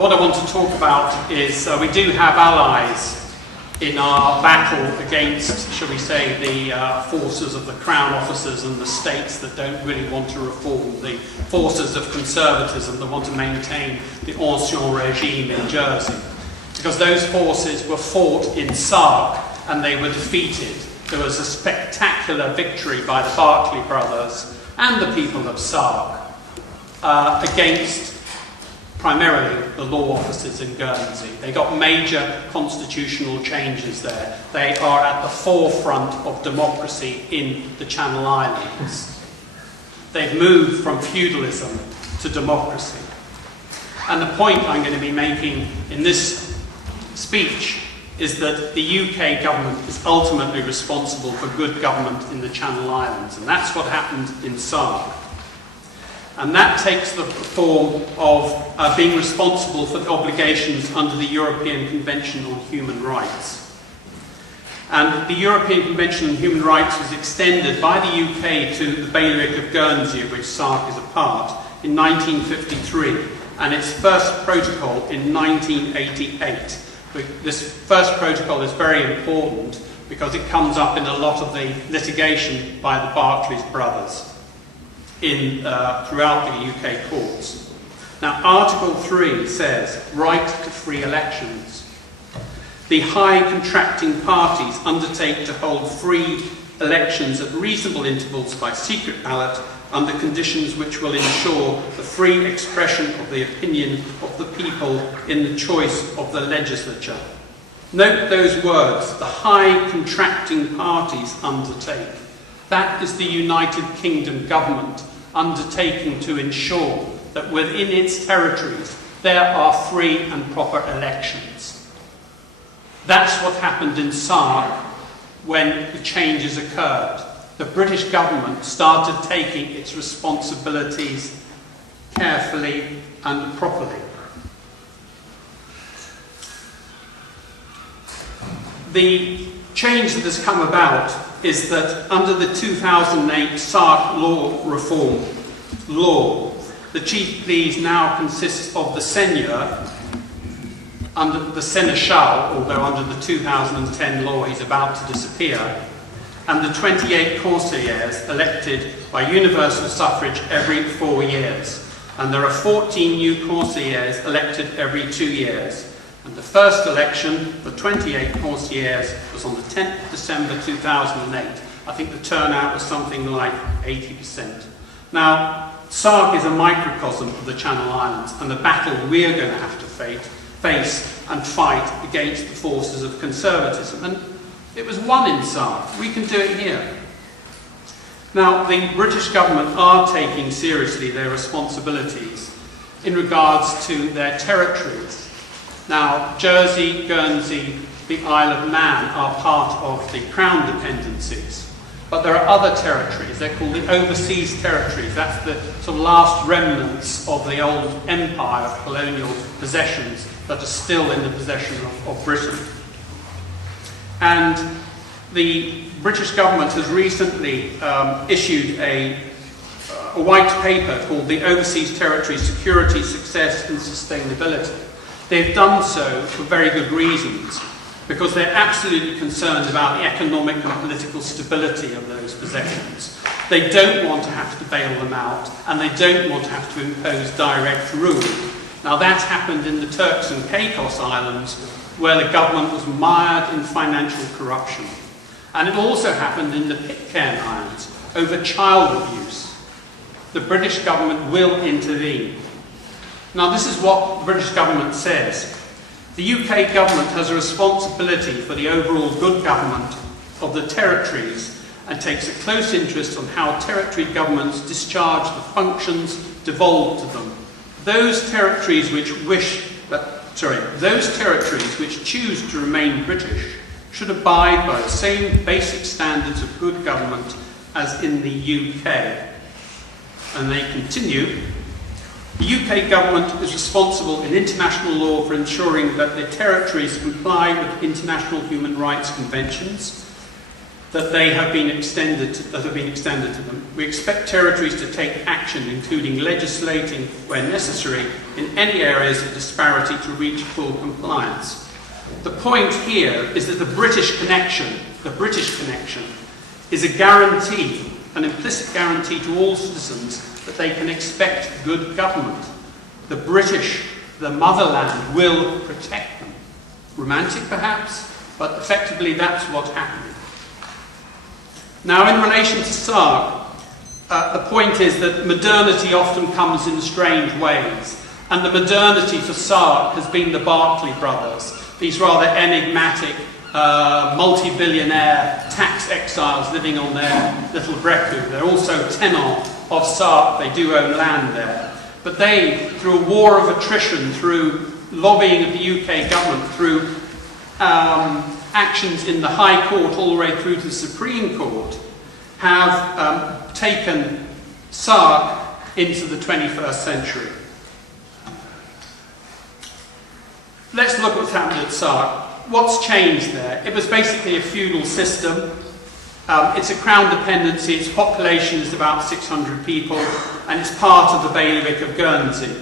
What I want to talk about is we do have allies in our battle against, shall we say, the forces of the Crown officers and the states that don't really want to reform, the forces of conservatism that want to maintain the ancien regime in Jersey. Because those forces were fought in Sark and they were defeated. There was a spectacular victory by the Berkeley brothers and the people of Sark against primarily the law officers in Guernsey. They got major constitutional changes there. They are at the forefront of democracy in the Channel Islands. They've moved from feudalism to democracy. And the point I'm going to be making in this speech is that the UK government is ultimately responsible for good government in the Channel Islands. And that's what happened in Sark. And that takes the form of being responsible for the obligations under the European Convention on Human Rights. And the European Convention on Human Rights was extended by the UK to the bailiwick of Guernsey, of which Sark is a part, in 1953, and its first protocol in 1988. This first protocol is very important because it comes up in a lot of the litigation by the Berkeley brothers throughout the UK courts. Now, Article 3 says, right to free elections. The high contracting parties undertake to hold free elections at reasonable intervals by secret ballot under conditions which will ensure the free expression of the opinion of the people in the choice of the legislature. Note those words, the high contracting parties undertake. That is the United Kingdom government undertaking to ensure that within its territories there are free and proper elections. That's what happened in Sark when the changes occurred. The British government started taking its responsibilities carefully and properly. The change that has come about is that under the 2008 Sark law reform law, the chief pleas now consists of the seigneur, under the seneschal, although under the 2010 law he's about to disappear, and the 28 conseillers elected by universal suffrage every 4 years. And there are 14 new conseillers elected every 2 years. And the first election for 28 conseillers was on the 10th of December 2008. I think the turnout was something like 80%. Now, Sark is a microcosm of the Channel Islands and the battle we're going to have to face and fight against the forces of conservatism. And it was won in Sark. We can do it here. Now, the British government are taking seriously their responsibilities in regards to their territories. Now, Jersey, Guernsey, the Isle of Man are part of the Crown dependencies. But there are other territories. They're called the overseas territories. That's the sort of last remnants of the old empire of colonial possessions that are still in the possession of Britain. And the British government has recently issued a white paper called the Overseas Territories Security, Success and Sustainability. They've done so for very good reasons, because they're absolutely concerned about the economic and political stability of those possessions. They don't want to have to bail them out, and they don't want to have to impose direct rule. Now, that happened in the Turks and Caicos Islands, where the government was mired in financial corruption. And it also happened in the Pitcairn Islands over child abuse. The British government will intervene. Now, this is what the British government says. The UK government has a responsibility for the overall good government of the territories and takes a close interest on how territory governments discharge the functions devolved to them. Those territories which choose to remain British should abide by the same basic standards of good government as in the UK. And they continue, the UK government is responsible in international law for ensuring that the territories comply with international human rights conventions, that have been extended to them. We expect territories to take action, including legislating where necessary in any areas of disparity to reach full compliance. The point here is that the British connection is a guarantee, an implicit guarantee to all citizens that they can expect good government. The British, the motherland, will protect them. Romantic perhaps, but effectively that's what's happening. Now, in relation to Sark, the point is that modernity often comes in strange ways. And the modernity for Sark has been the Berkeley brothers, these rather enigmatic, multi-billionaire tax exiles living on their little Breccu. They're also tenants of Sark, they do own land there. But they, through a war of attrition, through lobbying of the UK government, through actions in the High Court all the way through to the Supreme Court, have taken Sark into the 21st century. Let's look at what's happened at Sark. What's changed there? It was basically a feudal system. It's a crown dependency. Its population is about 600 people, and it's part of the bailiwick of Guernsey.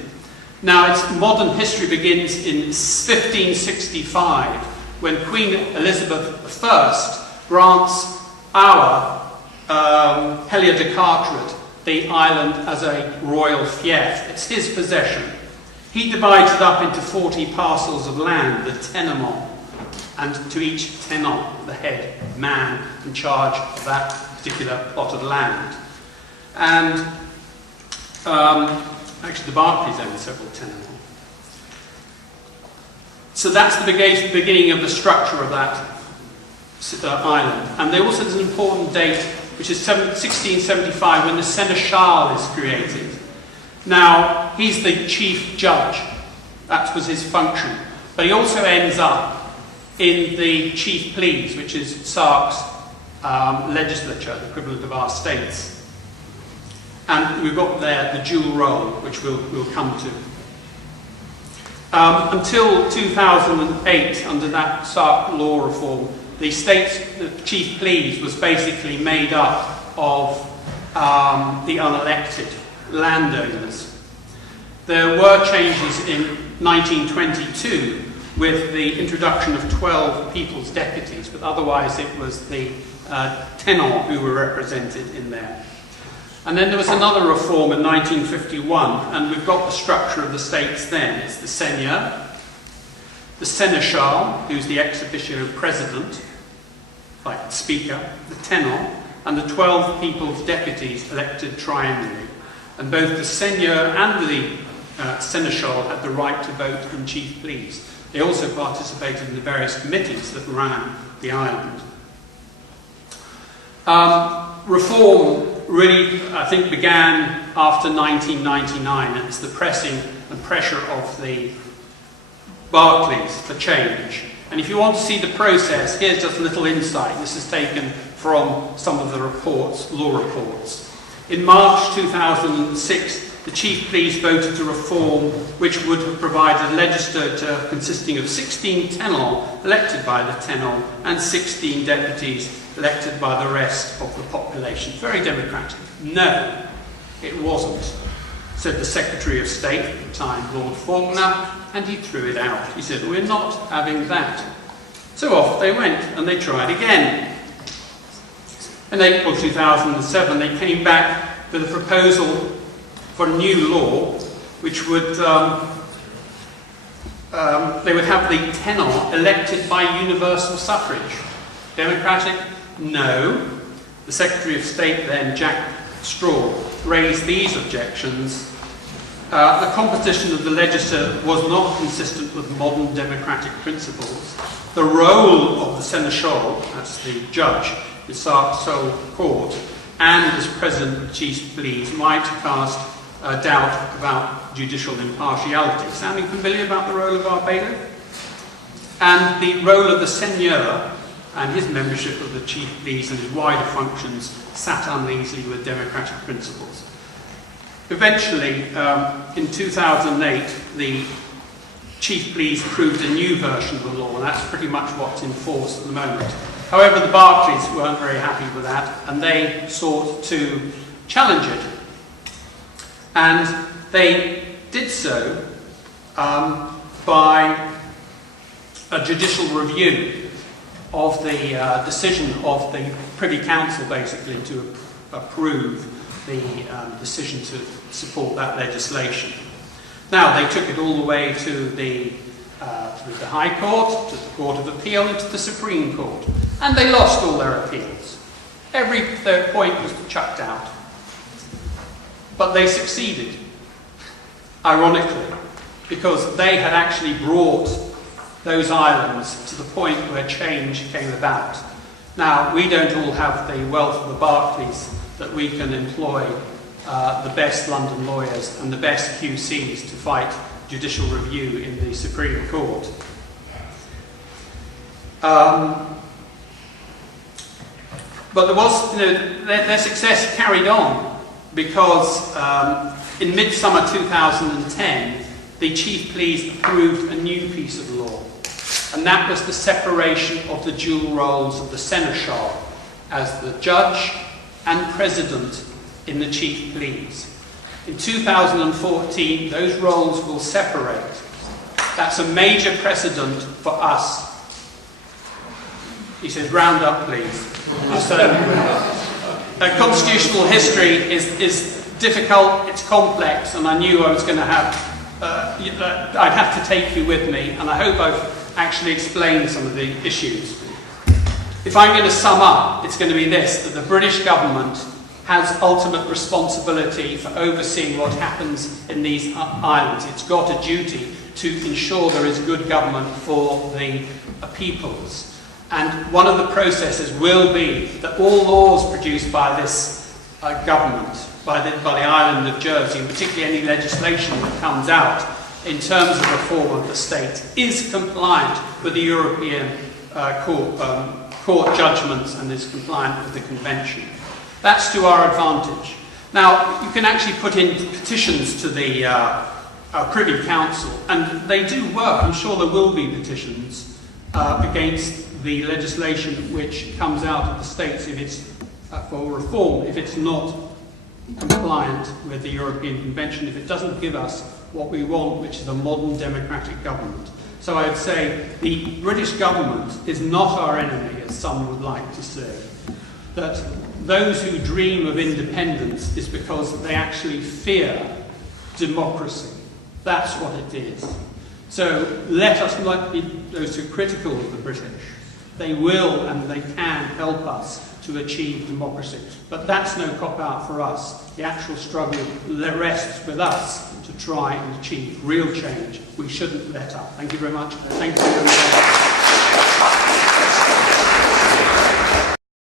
Now, its modern history begins in 1565, when Queen Elizabeth I grants our Helier de Carteret the island as a royal fief. It's his possession. He divides it up into 40 parcels of land, the tenement, and to each tenant, the head man in charge of that particular plot of land. And actually the Berkeleys own several tenements. So that's the beginning of the structure of that island. And there also is an important date, which is 1675, when the Seneschal is created. Now, he's the chief judge. That was his function. But he also ends up in the chief pleas, which is Sark's legislature, the equivalent of our states. And we've got there the dual role, which we'll come to. Until 2008, under that Sark law reform, the chief pleas was basically made up of the unelected landowners. There were changes in 1922 with the introduction of 12 people's deputies, but otherwise it was the tenants who were represented in there. And then there was another reform in 1951, and we've got the structure of the states then. It's the Seigneur, the Seneschal, who's the ex officio president, like the Speaker, the tenant, and the 12 people's deputies elected triennially. And both the Seigneur and the Seneschal had the right to vote in chief pleas. They also participated in the various committees that ran the island. Reform really, I think, began after 1999. It's the pressing and pressure of the Berkeleys for change. And if you want to see the process, here's just a little insight. This is taken from some of the reports, law reports. In March 2006, the chief pleas voted to reform, which would have provided a legislature consisting of 16 tenants elected by the tenant and 16 deputies elected by the rest of the population. Very democratic. No, it wasn't, said the Secretary of State at the time, Lord Faulkner, and he threw it out. He said, we're not having that. So off they went, and they tried again. In April 2007, they came back with a proposal for a new law, which would, they would have the tenant elected by universal suffrage. Democratic? No. The Secretary of State then, Jack Straw, raised these objections. The composition of the legislature was not consistent with modern democratic principles. The role of the Seneschal, that's the judge, in Sark's sole court, and as President of the Chief Pleas, might cast doubt about judicial impartiality. Sounding familiar about the role of our bailiff? And the role of the Seigneur and his membership of the Chief Pleas and his wider functions sat uneasily with democratic principles. Eventually, in 2008, the Chief Pleas approved a new version of the law, and that's pretty much what's in force at the moment. However, the Barclays weren't very happy with that, and they sought to challenge it. And they did so by a judicial review of the decision of the Privy Council, basically, to approve the decision to support that legislation. Now, they took it all the way to the High Court, to the Court of Appeal, and to the Supreme Court. And they lost all their appeals. Their point was chucked out. But they succeeded, ironically, because they had actually brought those islands to the point where change came about. Now, we don't all have the wealth of the Barclays that we can employ the best London lawyers and the best QCs to fight judicial review in the Supreme Court. But there was, their success carried on because in midsummer 2010, the Chief Pleas approved a new piece of law, and that was the separation of the dual roles of the Seneschal as the judge and president in the Chief Pleas. In 2014, those roles will separate. That's a major precedent for us. He says, round up, please. Constitutional history is difficult, it's complex, and I knew I was going to have, I'd have to take you with me, and I hope I've actually explained some of the issues. If I'm going to sum up, it's going to be this, that the British government has ultimate responsibility for overseeing what happens in these islands. It's got a duty to ensure there is good government for the peoples. And one of the processes will be that all laws produced by this government, by the island of Jersey, and particularly any legislation that comes out in terms of reform of the state, is compliant with the European court judgments and is compliant with the Convention. That's to our advantage. Now, you can actually put in petitions to the Privy Council, and they do work. I'm sure there will be petitions against the legislation which comes out of the states if it's for reform, if it's not compliant with the European Convention, if it doesn't give us what we want, which is a modern democratic government. So I would say the British government is not our enemy, as some would like to say. That those who dream of independence is because they actually fear democracy. That's what it is. So let us not be those who are critical of the British. They will and they can help us to achieve democracy. But that's no cop-out for us. The actual struggle rests with us to try and achieve real change. We shouldn't let up. Thank you very much. Thank you very much.